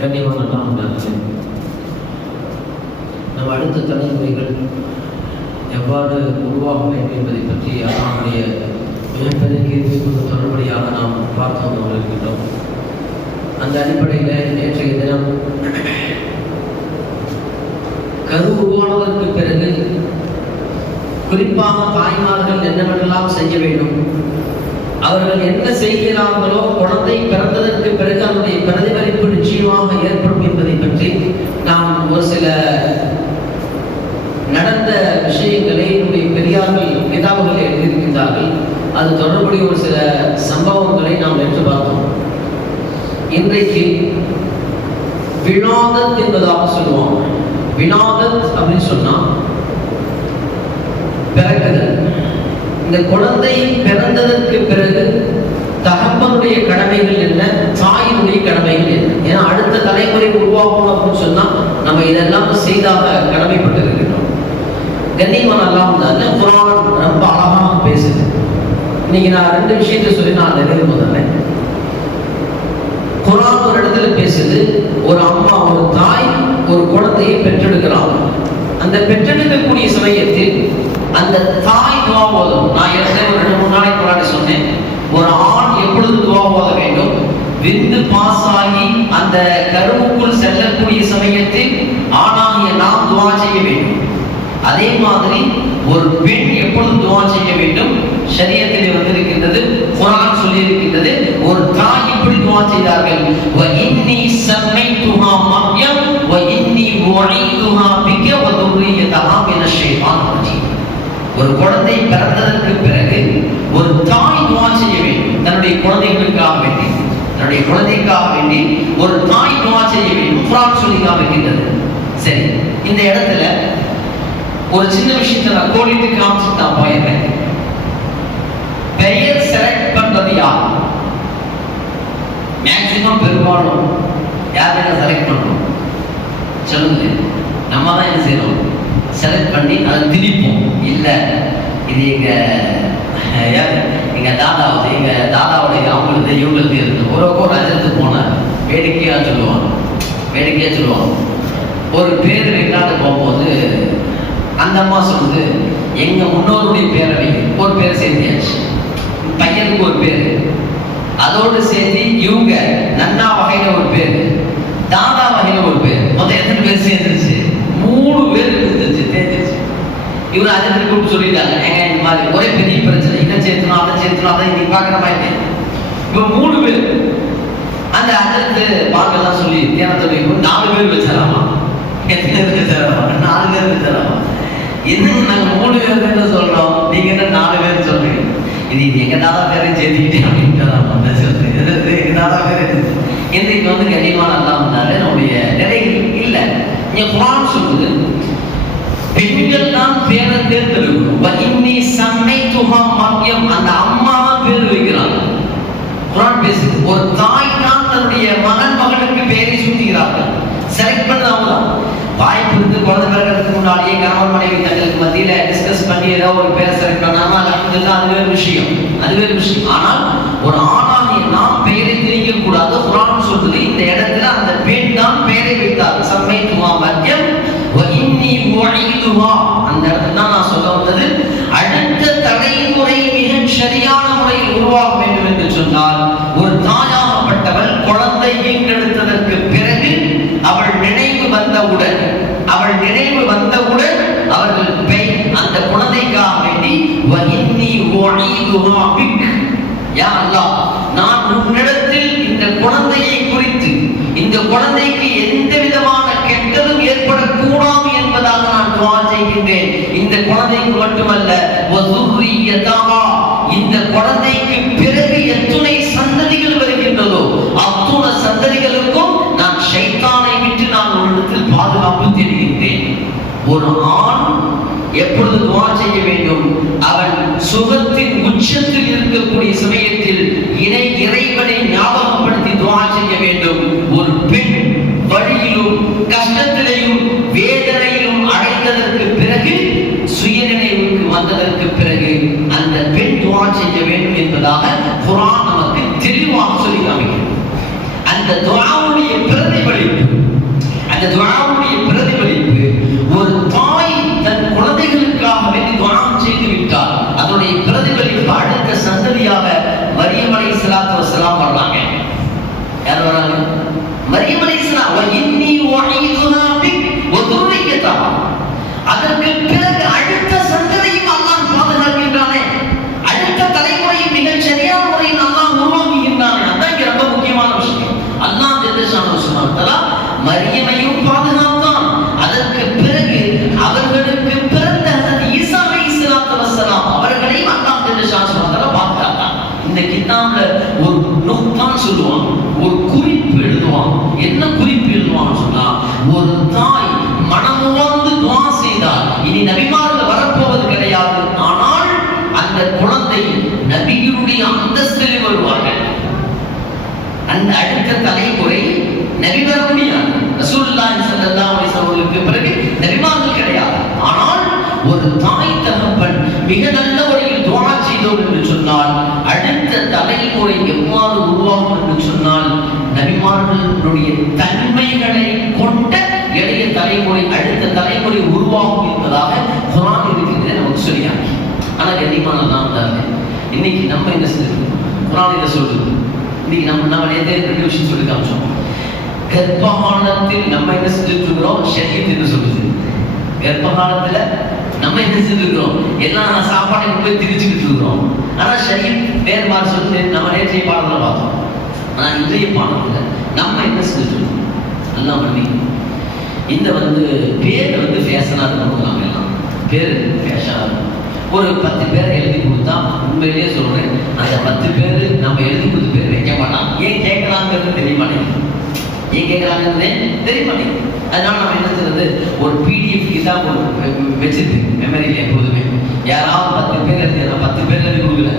கண்டிப்பாக நல்லா உண்டாச்சு நம்ம அடுத்த தலைமுறைகள் எவ்வாறு உருவாக வேண்டும் என்பதை பற்றி அவனுடைய மிகப்பெரிய கேள்விக்கு தொடர்படியாக நாம் பார்த்து வந்து கொண்டிருக்கின்றோம் அந்த அடிப்படையில் நேற்றைய தினம் கரு உருவானதற்கு பிறகு குறிப்பாக தாய்மார்கள் என்னவெல்லாம் செய்ய வேண்டும்? அவர்கள் என்ன செய்கிறார்களோ குழந்தை பிறந்ததற்கு பிறகு அதனுடைய பிரதிபலிப்பு நிச்சயமாக ஏற்படும் என்பதை பற்றி நாம் ஒரு சில நடந்த விஷயங்களை நம்முடைய பெரியார்கள் கிதாபுகள் எழுதியிருக்கின்றார்கள். அது தொடர்புடைய ஒரு சில சம்பவங்களை நாம் நேற்று பார்த்தோம். இன்றைக்கு வினோதத் என்பதாக சொல்லுவாங்க. வினோதத் அப்படின்னு சொன்னா இந்த குழந்தை பிறந்ததற்கு பிறகு தகப்பனுடைய கடமைகள் என்ன? தாயினுடைய கடமைகள் என்ன? ஏன்னா அடுத்த தலைமுறை உருவாக்கணும் அப்படின்னு சொன்னா நம்ம இதெல்லாம் செய்தாக கடமைப்பட்டிருக்கிறோம் கண்ணியமான எல்லாம் தான் குரான் ரொம்ப அழகாக பேசுது. இன்னைக்கு நான் ரெண்டு விஷயத்தை சொல்லி நான் நிறைவு முதல்ல குரான் ஒரு இடத்துல பேசுது ஒரு அம்மா ஒரு தாய் ஒரு குழந்தையை பெற்றெடுக்கிறான் அந்த பெற்றெடுக்கக்கூடிய சமயத்தில் அந்த தாய் துவா போதும். நான் ஏற்கனவே ஒரு ரெண்டு மூணு நாளைக்கு முன்னாடி சொன்னேன். ஒரு ஆண் எப்பொழுது துவா போத வேண்டும்? விந்து பாஸ் ஆகி அந்த கருவுக்குள் செல்லக்கூடிய சமயத்தில் ஆணாகிய நாம் துவா செய்ய வேண்டும். அதே மாதிரி ஒரு பெண் எப்பொழுது துவா செய்ய வேண்டும்? சரியத்தில் வந்திருக்கின்றது குரான் சொல்லி இருக்கின்றது ஒரு தாய் இப்படி துவா செய்தார்கள்? இன்னி இன்னி சம்மைத்துஹா மர்யம் ஒரு குழந்தை பிறந்ததற்கு பிறகு ஒரு தாய் துவா செய்ய வேண்டும். தன்னுடைய குழந்தைகளுக்காக வேண்டி தன்னுடைய குழந்தைக்காக வேண்டி ஒரு தாய் துவா செய்ய வேண்டும். சொல்லிக்காக இருக்கின்றது சரி இந்த இடத்துல ஒரு சின்ன விஷயத்தை நான் கோடிட்டு காமிச்சுட்டு நான் போயிருக்கேன் பெயர் செலக்ட் பண்றது யார்? மேக்சிமம் பெரும்பாலும் யார் என்ன செலக்ட் பண்றோம் சொல்லுங்க. நம்ம தான் என்ன செய்யணும்? செலக்ட் பண்ணி அதை திணிப்போம். இல்லை இது எங்க யார்? எங்க தாதாவது எங்க தாதாவுடைய அவங்களுக்கு இவங்களுக்கு இருந்து ஒரு ஒரு அஜத்துக்கு போனார் வேடிக்கையா சொல்லுவாங்க. வேடிக்கையா சொல்லுவாங்க. ஒரு பேர் வைக்கலான்னு போகும்போது அந்த அம்மா சொல்லுது எங்க முன்னோருடைய பேரவை ஒரு பேர் சேர்த்தியாச்சு. பையனுக்கு ஒரு பேர். அதோடு சேர்த்து இவங்க நன்னா வகையில ஒரு பேர் தாதா வகையில ஒரு பேர். மொத்தம் எத்தனை பேர் சேர்ந்துருச்சு? மூணு பேர் இருந்துச்சு தேர்ந்துச்சு இவர் அதை கூப்பிட்டு சொல்லிட்டாங்க ஏங்க இந்த மாதிரி ஒரே பெரிய பிரச்சனை. இதை சேர்த்தணும் அதை சேர்த்தணும் அதை இன்னைக்கு பார்க்குற மாதிரி இப்போ மூணு பேர். அந்த அதற்கு பார்க்கலாம் சொல்லி தியானத்தை நாலு பேர் வச்சிடலாமா எத்தனை பேர் வச்சிடலாமா நாலு பேர் வச்சிடலாமா என்னங்க நாங்க மூணு பேர் என்ன சொல்றோம். நீங்க என்ன நாலு பேர் சொல்றீங்க? இது இது எங்க தாதா பேரை சேர்த்துக்கிட்டே அப்படின்ட்டு சொல்றேன். எங்க தாதா பேர்? இன்றைக்கு வந்து கண்ணியமான அல்லா வந்தாரு நம்முடைய நிறைய இங்க குரான் சொல்லுது. பெண்கள் தான் பேரை தேர்ந்தெடுக்கணும். இன்னி சம்மை துகா மக்கியம் அந்த அம்மா பேர் வைக்கிறாங்க குரான் பேசுது. ஒரு தாய் தான் தன்னுடைய மகன் மகனுக்கு பேரை சூட்டுகிறார்கள். செலக்ட் பண்ணவங்க தான். வாய்ப்பு இருந்து குழந்தை பிறக்கிறதுக்கு முன்னாடியே கணவன் மனைவி தங்களுக்கு மத்தியில டிஸ்கஸ் பண்ணி ஏதோ ஒரு பேரை செலக்ட் பண்ணாம அலமதுல்லா அது ஒரு விஷயம். அது வேறு விஷயம். ஆனால் ஒரு ஆணாகிய நாம் பெயரை திரிக்க கூடாது குரான் சொல்றது இந்த இடத்துல அந்த பெண் தான் பெயரை வைத்தார் சம்மை துவா மத்தியம் இன்னி ஒழிதுவா அந்த இடத்துல தான் நான் சொல்ல வந்தது அடுத்த தலைமுறை மிக சரியான முறையில் உருவாக வேண்டும் என்று சொன்னால் ஒரு தாயாகப்பட்டவள் குழந்தை ஈன்றெடுத்ததற்கு பிறகு அவள் நினைவு வந்தவுடன் அவள் நினைவு வந்தவுடன் அவர்கள் பெய் அந்த குழந்தைக்காக வேண்டி வஇன்னி உஈதுஹா பிக் யா அல்லாஹ் நான் உன்னிடத்தில் இந்த குழந்தையை குறித்து இந்த குழந்தைக்கு எந்த விதமான கெட்டதும் ஏற்படக்கூடாது என்பதாக நான் துவா செய்கின்றேன். இந்த குழந்தைக்கு மட்டுமல்ல வதுர்ரியதஹா இந்த குழந்தைக்கு பிறகு எத்துணை சந்ததிகள் வருகின்றதோ அத்துணை சந்ததிகளுக்கும் நான் ஷைத்தானை விட்டு நான் உன்னிடத்தில் பாதுகாப்பு தெரிகின்றேன் ஒரு ஆண் எப்பொழுது துவா செய்ய வேண்டும்? அவன் சுகத்தின் உச்சத்தில் இருக்கக்கூடிய சமயத்தில் இணை இறைவனை ஞாபகப்படுத்தி துவா செய்ய வேண்டும் ஒரு பெண் வழியிலும் கஷ்டத்திலையும் வேதனையிலும் அடைந்ததற்கு பிறகு சுயநினைவுக்கு வந்ததற்கு பிறகு அந்த பெண் துவா செய்ய வேண்டும் என்பதாக குரான் நமக்கு தெளிவாக சொல்லி காமிக்கிறது. அந்த துவா ஒரு தாய் மனமுவந்து துவா செய்தால் இனி நபிமார்கள் வரப்போவது கிடையாது. ஆனால் அந்த குழந்தை நபியினுடைய அந்தஸ்தில் வருவார்கள். அந்த அடுத்த தலைமுறை நபி வர முடியாது ரசூலுல்லாஹி சல்லா அலைஹி பிறகு நபிமார்கள் கிடையாது. ஆனால் ஒரு தாய் தகப்பன் மிக நல்ல முறையில் துவா செய்தோம் என்று சொன்னால் அடுத்த தலைமுறை எவ்வாறு உருவாகும் என்று சொன்னால் நபிமார்களுடைய தன்மைகளை கொண்ட இளைய தலைமுறை அடுத்த தலைமுறை உருவாகும் என்பதாக குரான் இருக்கிறது நமக்கு சொல்லியாங்க ஆனா கண்ணியமான நாம் தான் இன்னைக்கு நம்ம என்ன செஞ்சிருக்கோம் குரான் என்ன சொல்றது? இன்னைக்கு நம்ம நம்ம நேரத்தை ரெண்டு விஷயம் சொல்லி காமிச்சோம். கர்ப்பகாலத்தில் நம்ம என்ன செஞ்சுட்டு இருக்கிறோம் ஷஹீத் என்று சொல்லுது கர்ப்பகாலத்துல நம்ம என்ன செஞ்சிருக்கிறோம் எல்லா சாப்பாடையும் போய் திரிச்சுக்கிட்டு இருக்கிறோம் ஆனா ஷஹீத் நேர்மாறு சொல்லி நம்ம நேற்றைய பாடல பார்த்தோம். ஆனால் இன்றைய பாடத்தில் நம்ம என்ன செஞ்சுட்டு இருக்கோம் நல்லா பண்ணி. இந்த வந்து பேர் வந்து ஃபேஷனாக இருக்கணும் நாம எல்லாம். பேர் ஃபேஷனாக இருக்கும் ஒரு பத்து பேர் எழுதி கொடுத்தா உண்மையிலேயே சொல்கிறேன் அந்த பத்து பேர் நம்ம எழுதி கொடுத்த பேர் வைக்க மாட்டான் ஏன் கேட்கலாங்கிறது தெரிய மாட்டேங்குது. ஏன் கேட்கலாங்கிறது தெரிய மாட்டேங்குது. அதனால நம்ம என்ன செய்யறது? ஒரு பிடிஎஃப் கிதாப் ஒரு வச்சிருக்கு. மெமரியில் எப்போதுமே. யாராவது பத்து பேர் எழுதி நான் பத்து பேர் எழுதி கொடுக்கல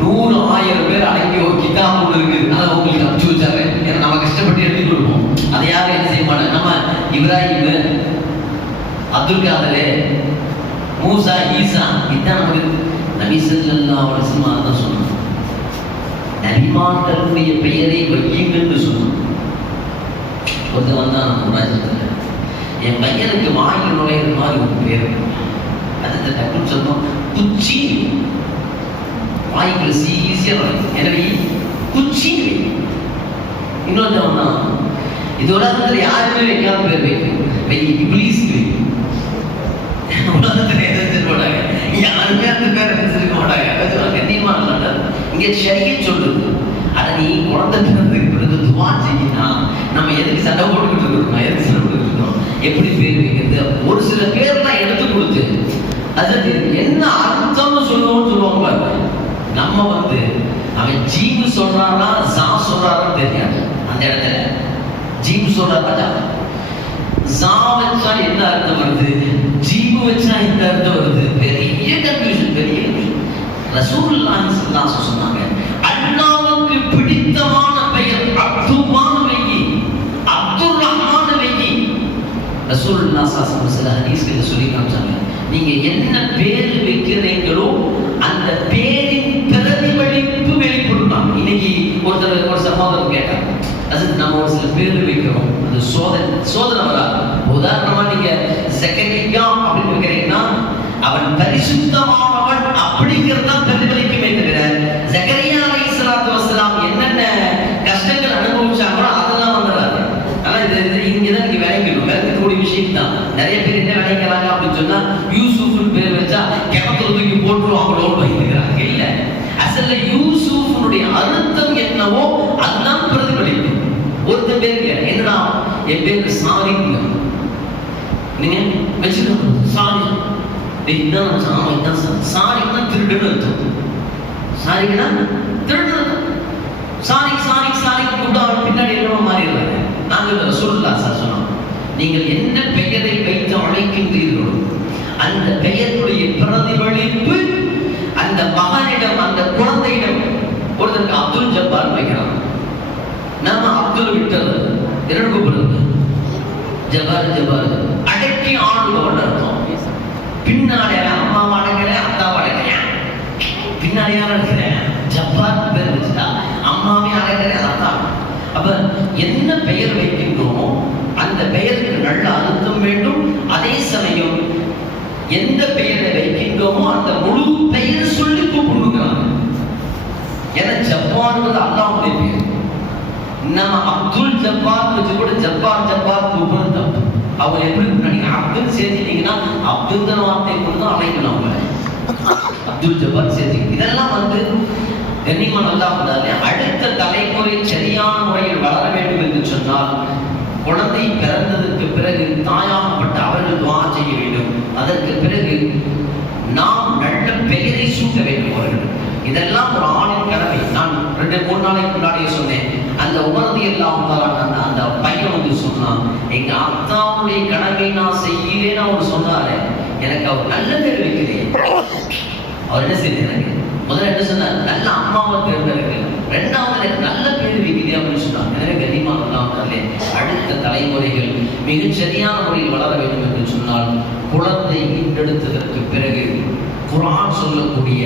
நூறு ஆயிரம் பேர் அடங்கிய ஒரு கிதாப் ஒன்று இருக்குது அதை உங்களுக்கு அனுப்பிச்சு வச்சிடுறேன் ஏன்னா நம்ம கஷ்டப்பட்டு எழுதி கொடுப்போம் அதை யாரும் என்ன செய்ய மாட்டேன் நம்ம இப்ராஹிம் அப்துல் காதரே மூசா ஈசா இதான் நமக்கு நபிசல்லா ஸல்லல்லாஹு அலைஹி வஸல்லம் அதான் சொன்னாங்க. நபிமார்களுடைய பெயரை வையுங்கள் என்று சொன்னான் ஒருத்தர் வந்தான் நம்ம ராஜ்யத்தில் என் பையனுக்கு வாயில் நுழையிற மாதிரி ஒரு பேர். அது டக்குன்னு சொன்னோம் குச்சி. வாய்க்குள்ள சி ஈஸியாக வரும் எனவே குச்சி இன்னொருத்தர் வந்தான். இது உலகத்தில் யாருமே வைக்காத பேர் வைக்கும் இப்படி இப்ளீஸ் வை உலகத்துல எதை வச்சிருக்க மாட்டாங்க அருமையான பேரை வச்சிருக்க மாட்டாங்க சொல்லுவாங்க, கண்ணியமா இருந்தாங்க இங்க ஷரியத் சொல்றது அதை நீ குழந்தை பிறந்ததுக்கு பிறகு துவா செய்யினா நம்ம எதுக்கு சண்டை போட்டுக்கிட்டு இருக்கோம் எதுக்கு சண்டை போட்டுக்கிட்டு இருக்கோம் எப்படி பேர் வைக்கிறது ஒரு சில பேர் தான் எடுத்து கொடுத்து அது என்ன அர்த்தம்னு சொல்லுவோம்னு சொல்லுவாங்க பாருங்க நம்ம வந்து அவன் ஜீவு சொல்றானா ஜா சொல்றாரான்னு தெரியாது அந்த இடத்துல ஜீவு சொல்றாரா ஜா வச்சா என்ன அர்த்தம் வருது? ஜீவு வச்சா என்ன அர்த்தம் வருது பெரிய கன்ஃபியூஷன் பெரிய confusion. ரசூலுல்லாஹி ஸல்லல்லாஹு சொன்னாங்க அல்லாஹ்வுக்கு பிடித்தமான பெயர் அப்துமான வெயி அப்துல் ரஹ்மான் வெயி. ரசூலுல்லாஹி ஸல்லல்லாஹு அலைஹி சில ஹதீஸ்களை சொல்லி காமிச்சாங்க நீங்க என்ன பேர் வைக்கிறீங்களோ அந்த பேரின் பிரதிபலிப்பு வெளிப்படுத்தாங்க. இன்னைக்கு ஒருத்தர் ஒரு சகோதரர் கேட்டாங்க அது நம்ம ஒரு சில பேர் வைக்கிறோம் அது சோதனை சோதனை வராது. உதாரணமா நீங்க செகண்ட் அப்படின்னு வைக்கிறீங்கன்னா அவன் பரிசு அப்படிங்கிறது தான் பிரதிபலிக்குமே தவிர ஜக்கரியா அலைஹிஸ்ஸலாத்து வஸ்ஸலாம் என்னென்ன கஷ்டங்கள் அனுபவிச்சாங்களோ அதெல்லாம் வந்துடாது ஆனா இது இது இங்க தான் நீங்க விளங்கிடும் ஷேக் தான். நிறைய பேர் என்ன விளைக்கிறாங்க அப்படின்னு சொன்னா யூசுஃப்னு பேர் வச்சா கிணத்துல தூக்கி போட்டுருவாங்களோன்னு வைக்கிறாங்க இல்ல. அசல்ல யூசுஃப்னுடைய அர்த்தம் என்னவோ அதுதான் பிரதிபலிக்கும் ஒருத்தன் பேர் என்னடா? என் பேருக்கு சாரிங்க நீங்க வச்சிருக்க சாரி. இதுதான் இதான் சாமி தான் சாரி சாரின்னா திருடுன்னு அர்த்தம். சாரிக்குன்னா திருடுன்னு அர்த்தம். சாரி சாரி சாரி கூப்பிட்டு அவன் பின்னாடி என்னவோ மாறிடுறாங்க நாங்கள் சொல்லலாம் சார் சொன்னோம் நீங்கள் என்ன பெயரை வைத்து அழைக்கின்றீர்களோ அந்த பெயருடைய பிரதிபலிப்பு அந்த மகனிடம் அந்த குழந்தையிடம் ஒருத்தருக்கு அப்துல் ஜப்பார் வைக்கிறான். நம்ம அப்துல் விட்டது. இரண்டு கூப்பிடுறது. ஜபார் ஜபார். அடக்கி ஆளுபவன் அர்த்தம் பின்னாடி அம்மாவை அடக்கிறேன் அத்தாவை அடக்கிறேன் பின்னாடி யார் அடக்கிறேன் ஜப்பார் பேர் வச்சுட்டா அம்மாவே அடக்கிறேன் அத்தா அப்ப என்ன பெயர் வைக்கின்றோமோ அந்த பெயர் நல்ல அழுத்தம் வேண்டும். அதே சமயம் எந்த பெயரை வைக்கின்றோமோ அந்த முழு பெயர் சொல்லி கூப்பிடுகிறாங்க. ஏன்னா ஜப்பான்றது அல்லாவுடைய பேர் நம்ம அப்துல் ஜப்பார் வச்சு கூட ஜப்பார் ஜப்பார் கூப்பிடுறது தப்பு அவங்க எப்படி கூப்பிடுறாங்க? அப்துல் சேர்த்துட்டீங்கன்னா அப்துல் தன் வார்த்தையை கொண்டு தான் அழைக்கணும் அவங்க அப்துல் ஜப்பார் சேர்த்து. இதெல்லாம் வந்து கண்ணியமான அல்லாஹ் அடுத்த தலைமுறை சரியான முறையில் வளர வேண்டும் என்று சொன்னால் குழந்தை பிறந்ததற்கு பிறகு தாயாகப்பட்ட அவர்கள் துவா செய்ய வேண்டும். அதற்கு பிறகு நாம் நல்ல பெயரை சூட்ட வேண்டும் அவர்கள். இதெல்லாம் ஒரு ஆணின் கடமை. நான் ரெண்டு மூணு நாளைக்கு முன்னாடியே சொன்னேன். அந்த உமரதி எல்லாம் அந்த அந்த பையன் வந்து சொன்னான். எங்க அத்தாவுடைய கடமை நான் செய்யலேன்னு அவர் சொன்னாரு. எனக்கு அவர் நல்ல பேர் வைக்கிறேன் அவர் என்ன செய்தாரு? முதல்ல என்ன சொன்னார்? நல்ல அம்மாவை தேர்ந்தெடுக்க ரெண்டாவது நல்ல பேர் விதியா அப்படின்னு சொன்னார் எனவே கனிமானே அடுத்த தலைமுறைகள் மிகச் சரியான முறையில் வளர வேண்டும் என்று சொன்னால் குழந்தை ஈண்டெடுத்ததற்கு பிறகு குரான் சொல்லக்கூடிய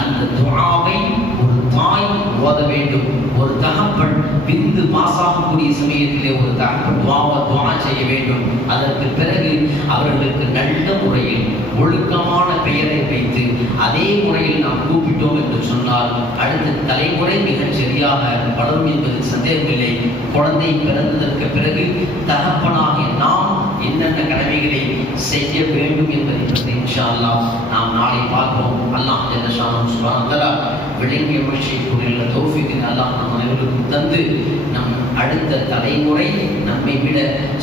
அந்த துவாவை ஒரு தாய் ஓத வேண்டும். ஒரு தகப்பன் விந்து பாசாகக்கூடிய சமயத்திலே ஒரு தகப்பன் துவாவை துவா செய்ய வேண்டும். அதற்கு பிறகு அவர்களுக்கு நல்ல முறையில் ஒழுக்கமான பெயரை வைத்து அதே முறையில் நாம் கூப்பிட்டோம் என்று சொன்னால் அடுத்த தலைமுறை மிகச் சரியாக வளரும் என்பது சந்தேகமில்லை. குழந்தை பிறந்ததற்கு பிறகு தகப்பனாகிய நாம் என்னென்ன கடமைகளை செய்ய வேண்டும் என்பதை பற்றி இன்ஷா அல்லாஹ் நாம் நாளை பார்ப்போம். அல்லாஹ் ஜல்லஷானும் சுபானந்தலா விளங்கிய முயற்சிக்குள்ள தௌஃபிக்கின் அல்லாஹ் நம் அனைவருக்கும் தந்து நம் அடுத்த தலைமுறை நம்மை விட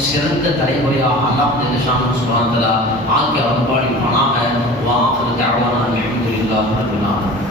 சிறந்த தலைமுறையாக அல்லாஹ் ஜல்லஷானும் சுபானந்தலா ஆக்கி அருள்பாடிப்பானாக வாஹர் தஅவானா அல்ஹம்துலில்லாஹி ரப்பில் ஆலமீன்.